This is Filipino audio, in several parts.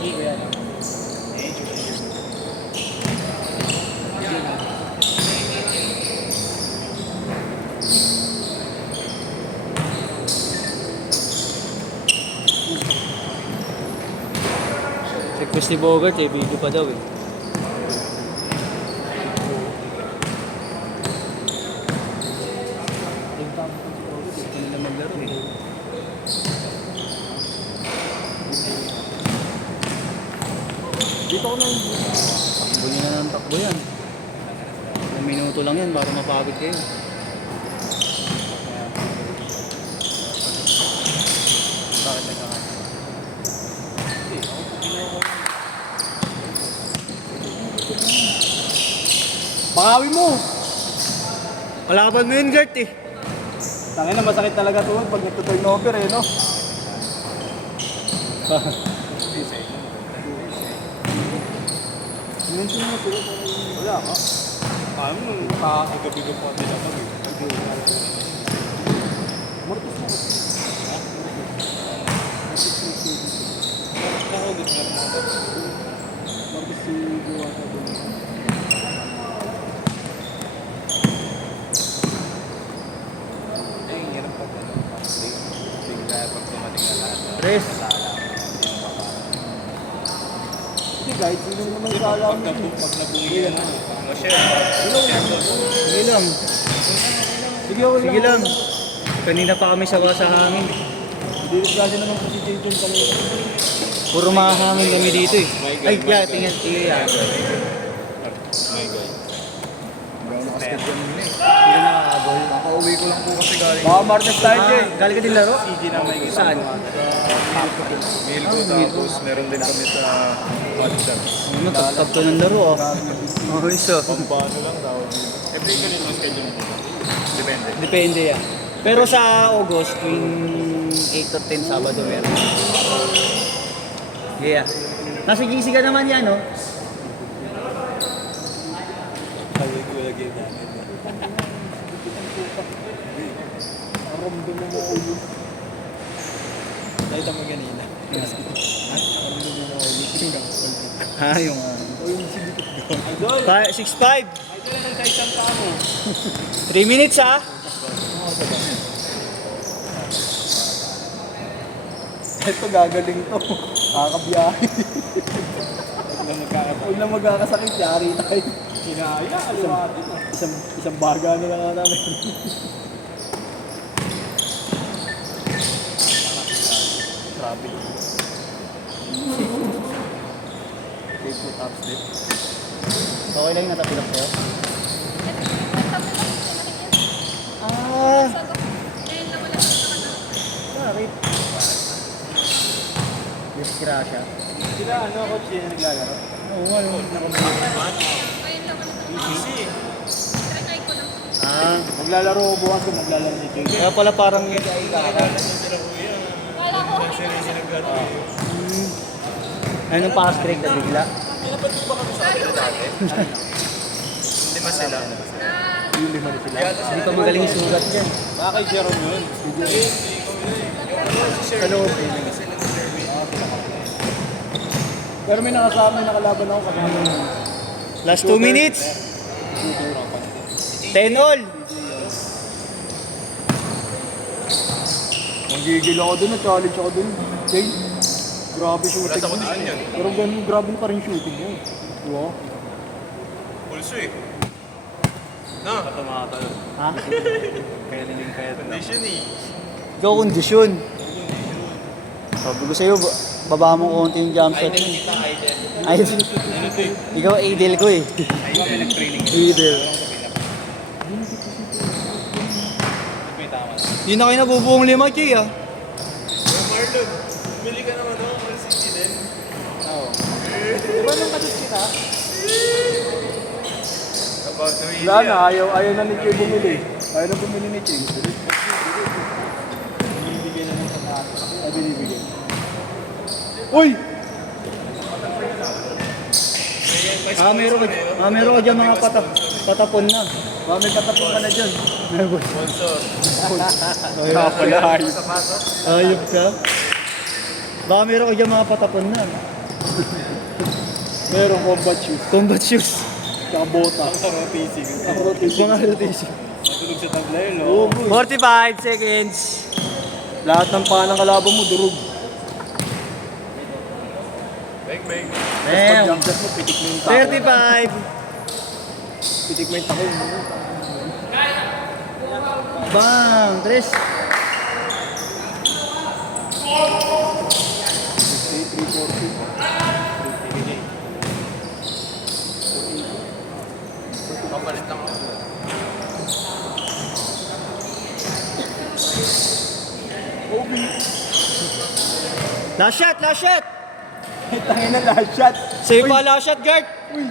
Sige ko yan. Request ni Bogart eh, video pa daw eh. Gusto nila maglaro eh. Dito ko na yung Takbo nyo na ng takbo yan. 1 minuto lang yan para mapagod kayo. Bakit nagkakaroon? Bakawi mo! Kalaban mo yun, Gert eh. Tangin na masakit talaga tuhod pag nagtuturnover eh, no? Mention mo sila. Wala ka. Paano nung kagabi-gabi pa nila pag Mortis mo. Mortis si Diwata doon. Tres. Hindi, kahit sino naman sa alam mo. Pag nabungi yan, Sige lang. Sige, okay Sige lang. Kanina pa kami sawa sa hangin. Hindi kasi naman po si Jason kanina. Puro mga hangin kami dito eh. Ay, yeah, tingnan yan. my God. Nakasket yan muna eh. Hindi na nakakabol. Nakauwi ko lang po kasi galing. Baka Martes tayo, Jay. Galing ka din laro? CG na may kita. Saan? Meal ko tapos meron din kami sa WhatsApp. Ano, tap-tap ka ng laro ah. Okay, so. Pampano lang daw. Every ganito ang schedule mo. Depende. Depende yan. Pero sa August, tuwing 8 or 10 Sabado meron. Yeah. Nasa GC ka naman yan, no? Sabi ko lagi namin. Ramdam mo mo ulo. Nakita mo ganina. Ramdam mo mo ulo. Ha, yung... O yung sinipit doon. 6'5". Idol na sa isang tao. 3 minutes, ha? Ito gagaling to. Kakabiyahe. Huwag na magkakasakit. Yari tayo. Kinaya. Aliwatin. Isang baga na lang namin. Grabe. Take mo top step. Okay lang yung natapilak sa'yo? Ah, bakit? Disgrasya. Sila coach yun na naglalaro? Oo nga, no? Ah, Maglalaro ko bukas kung maglalaro si Jay. kaya pala parang... Anong pass break na bigla? Hindi ba sila? Yung lima na sila. Hindi pa magaling yung sugat dyan. Baka kay Jerome yun. Sa loob. Pero may nakalaban ako kasama yun. Last 2 minutes. 10 all. Nanggigil ako dun, na-challenge ako dun. Jay, grabe shooting. Wala sa condition yun. Pero ganun, grabe pa rin shooting yun. Diba? Pulso eh. No? Katamata. Ha? Kaya niling kaya Condition eh. Ikaw kondisyon. Sabi ko sa'yo, baba mo konti yung jump shot. Idol. Ikaw idol ko eh. Idol. Yun na kayo nabubuong 5, Chi ah. Marlon, bumili ka naman ako ng CG din. Oo. Diba nung kadus kita? About to eat. Wala na, ayaw na ni Jay bumili. Ayaw na bumili ni Jay. Binibigay na ng pataas. Ay, binibigay. Uy! Meron ka dyan mga patapon na. May patapon ka na dyan. Sponsor. Kaya pala ayos. Ayop ka. Baka meron ka dyan mga patapon na. Merong combat shoes. Combat shoes. Tsaka bota. Ang rotising. Ang rotation. Mga rotation. Matulog sa tablero. Oo, bro. 45 seconds. Lahat ng paa ng kalaban mo, durog. Bang, bang. Pag jump shot mo, pitik mo yung tako. 35. Pitik mo yung tako. Bang! Tres. 340. Papalit lang ako. OB. Last shot, last shot. Tangin na last shot. Sa'yo pa last shot, Gart. Uy!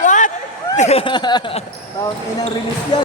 What? Tawag inang release yan.